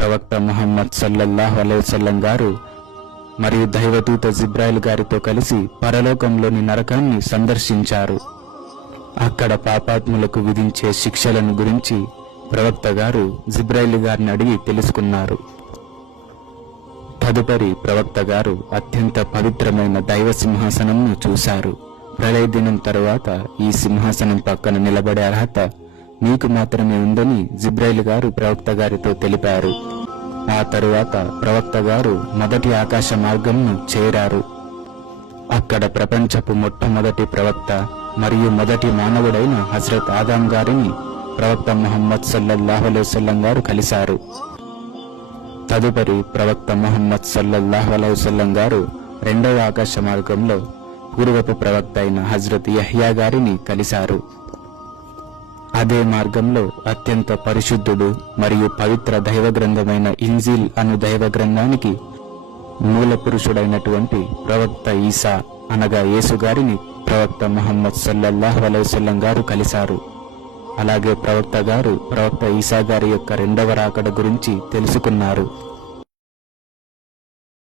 ప్రవక్త ముహమ్మద్ సల్లల్లాహు అలైహి వసల్లం గారు మరియు దైవదూత జిబ్రాయిల్ గారితో కలిసి పరలోకంలోని నరకాన్ని సందర్శించారు. అక్కడ పాపాత్ములకు విధించే శిక్షలను గురించి ప్రవక్త గారు జిబ్రాయిల్ గారిని అడిగి తెలుసుకున్నారు. తదుపరి ప్రవక్త గారు అత్యంత పవిత్రమైన దైవ సింహాసనంను చూశారు. ప్రళయ దినం తరువాత ఈ సింహాసనం పక్కన నిలబడే అర్హత మీకు మాత్రమే ఉందని జిబ్రాయిల్ గారు ప్రవక్త గారితో తెలిపారు. ఆ తరువాత ప్రవక్త గారు మొదటి ఆకాశ మార్గంను చేరారు. అక్కడ ప్రపంచపు మొట్టమొదటి ప్రవక్త మరియు మొదటి మానవుడైన హజరత్ ఆదాం గారిని ప్రవక్త ముహమ్మద్ సల్లల్లాహు అలైహి వసల్లం గారు కలిశారు. తదుపరి ప్రవక్త ముహమ్మద్ సల్లల్లాహు అలైహి వసల్లం గారు రెండవ ఆకాశ మార్గంలో పూర్వపు ప్రవక్త అయిన హజరత్ యహ్యా గారిని కలిశారు. అదే మార్గంలో అత్యంత పరిశుద్ధుడు మరియు పవిత్ర దైవ గ్రంథమైన ఇంజీల్ అను దైవ గ్రంథానికి మూల పురుషుడైనటువంటి ప్రవక్త ఈసా అనగా యేసు గారిని ప్రవక్త ముహమ్మద్ సల్లల్లాహు అలైహి వసల్లం గారు కలిశారు. అలాగే ప్రవక్త గారు ప్రవక్త ఈసా గారి యొక్క రెండవ రాకడ గురించి తెలుసుకున్నారు.